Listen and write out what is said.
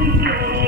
Thank you.